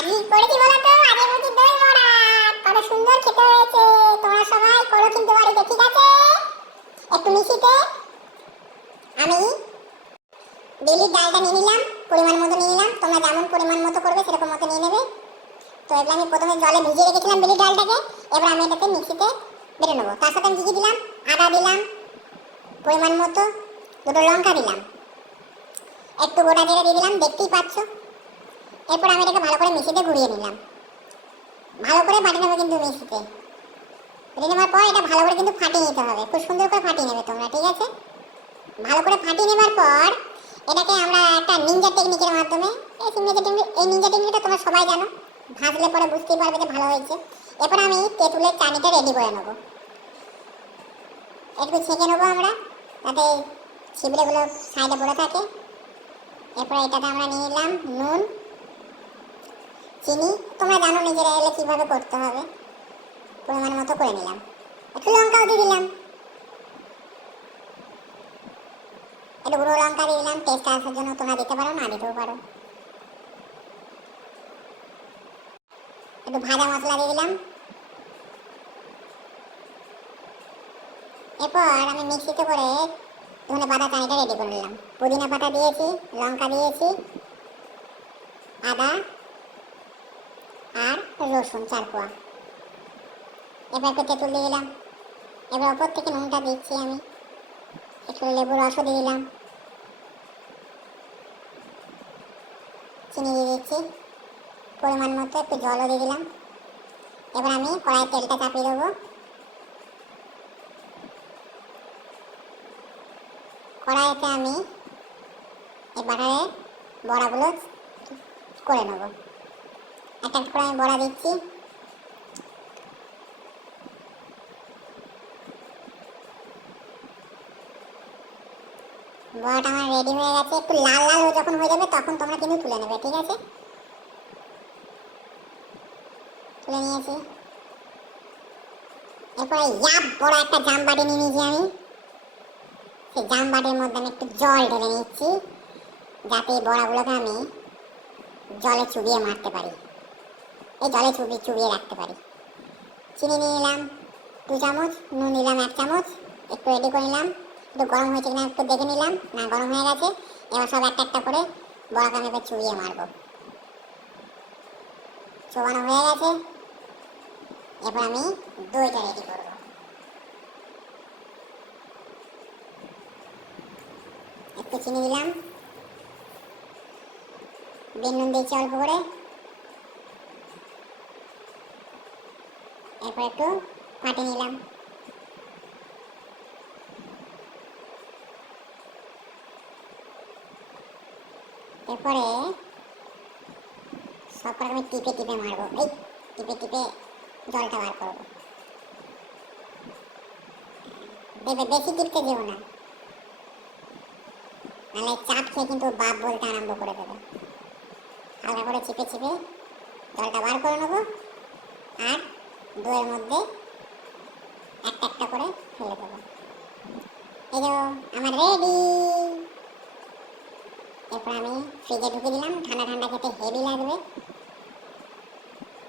আজকে করেছি বলো তো, আজকে হচ্ছে দই বড়া। কত সুন্দর খেতে হয়েছে। তোমরা সবাই করো কিন্তু বাড়িতে, ঠিক আছে? একটু মিশিতে আমি বিউলির ডালটা নিয়ে নিলাম, পরিমাণ মতো নিয়ে নিলাম। তোমরা যেমন পরিমাণ মতো করবে সেরকম মতো নিয়ে নেবে। তো এগুলো আমি প্রথমে জলে ভিজিয়ে রেখেছিলাম বিউলির ডালটাকে। এবার আমি এটাকে মিক্সিতে বেটে নেবো। তার সাথে আমি কি দিলাম, আদা দিলাম পরিমাণ মতো, দুটো লঙ্কা দিলাম, একটু গোটা জিরে দিয়ে দিলাম, দেখতেই পাচ্ছ। এরপর আমি এটাকে ভালো করে মিক্সিতে ঘুরিয়ে নিলাম। ভালো করে বাটি নেবো কিন্তু মিক্সিতে। বেটে নেওয়ার পর এটা ভালো করে কিন্তু ফাটিয়ে নিতে হবে, খুব সুন্দর করে ফাটিয়ে নেবে তোমরা, ঠিক আছে? ভালো করে ফাটিয়ে নেবার পর এটাকে আমরা একটা নিনজা টেকনিকের মাধ্যমে, এই নিনজা টেকনিকটা তোমরা সবাই জানো, ভাজলে পরে বুঝতেই পারবে যে ভালো হয়েছে। এরপর আমি তেঁতুলের চাটনিটা রেডি করে নেবো। একটু ছেঁকে নেবো আমরা, যাতে ছিবড়েগুলো সাইডে পড়ে থাকে। এরপর এটাতে আমরা নিয়ে নিলাম নুন, চিনি, তোমরা জানো নিজেরা এলে কীভাবে করতে হবে, পরিমাণ মতো করে নিলাম। একটু লঙ্কাও দিয়ে দিলাম, একটু গুঁড়ো লঙ্কা দিয়ে দিলাম, টেস্ট আসার জন্য। তোমরা দিতে পারো, না দিতেও পারো। একটু ভাজা মশলা দিয়ে দিলাম। এরপর আমি মিক্সিতে করে ধনে পাতা চাটনিটা রেডি করে নিলাম। পুদিনা পাতা দিয়েছি, লঙ্কা দিয়েছি, আদা আর রসুন 4 কোয়া। এবার একটু তেঁতুল দিয়ে দিলাম। এবার ওপর থেকে নুনটা দিচ্ছি আমি, একটু লেবুর রসও দিয়ে দিলাম, চিনি দিয়ে দিচ্ছি পরিমাণ মতো, একটু জলও দিয়ে দিলাম। এবার আমি কড়াইয়ে তেলটা চাপিয়ে দেবো। কড়াইতে আমি এই বাটারে বড়াগুলো করে নেবো। একটা একটা করে আমি বড়া দিচ্ছি। বড়াটা আমার রেডি হয়ে গেছে। একটু লাল লাল যখন হয়ে যাবে তখন তোমরা কিন্তু তুলে নেবে, ঠিক আছে? তুলে নিয়েছি। এরপরে বড় একটা জাম বাটি নিয়ে নিয়েছি আমি। সেই জাম বাটির মধ্যে আমি একটু জল ঢেলে নিচ্ছি, যাতে এই বড়াগুলোকে আমি জলে চুবিয়ে মারতে পারি, এই জলে চুবিয়ে রাখতে পারি। চিনি নিয়ে নিলাম 2 চামচ, নুন নিলাম 1 চামচ। একটু রেডি করে নিলাম। একটু গরম হয়েছে কিনা একটু দেখে নিলাম, না গরম হয়ে গেছে। এবার সব একটা একটা করে বড়াকে আমি এবার চুবিয়ে মারবো। চোবানো হয়ে গেছে। এবার আমি দইটা রেডি করবো। একটু চিনি দিলাম, বিন নুন দিয়েছি অল্প করে। এরপর একটু ফাটিয়ে নিলাম। এরপরে সব করে আমি টিপে টিপে মারবো, এই টিপে টিপে জলটা বার করবো। দেবে, বেশি টিপতে দেবো না, নাহলে চাট খেয়ে কিন্তু বাপ বলতে আরম্ভ করে দেবে। হালকা করে চিপে চিপে জলটা বার করে নেবো। আর দইয়ের মধ্যে একটা একটা করে ফেলে দেবো। এই যে আমার রেডি। এরপর আমি ফ্রিজে ঢুকে দিলাম, ঠান্ডা ঠান্ডা খেতে হেভি লাগবে।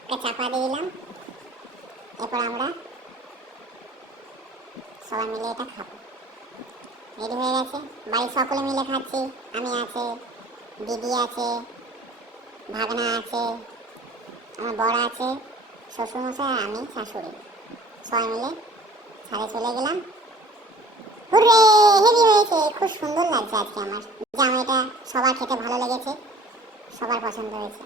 একটা চাপা দিয়ে দিলাম। এরপর আমরা সবাই মিলে এটা খাবো। রেডি হয়ে গেছে। বাড়ির সকলে মিলে খাচ্ছি। আমি আছে, দিদি আছে, ভাগনা আছে, আমার বড় আছে, শ্বশুরমশাই আর আমি শাশুড়ি, সবাই মিলে ছাদে চলে গেলাম। হুররে, হেভি হয়েছে, খুব সুন্দর লাগছে আজকে আমার। জামাইটা সবার খেতে ভালো লেগেছে, সবার পছন্দ হয়েছে।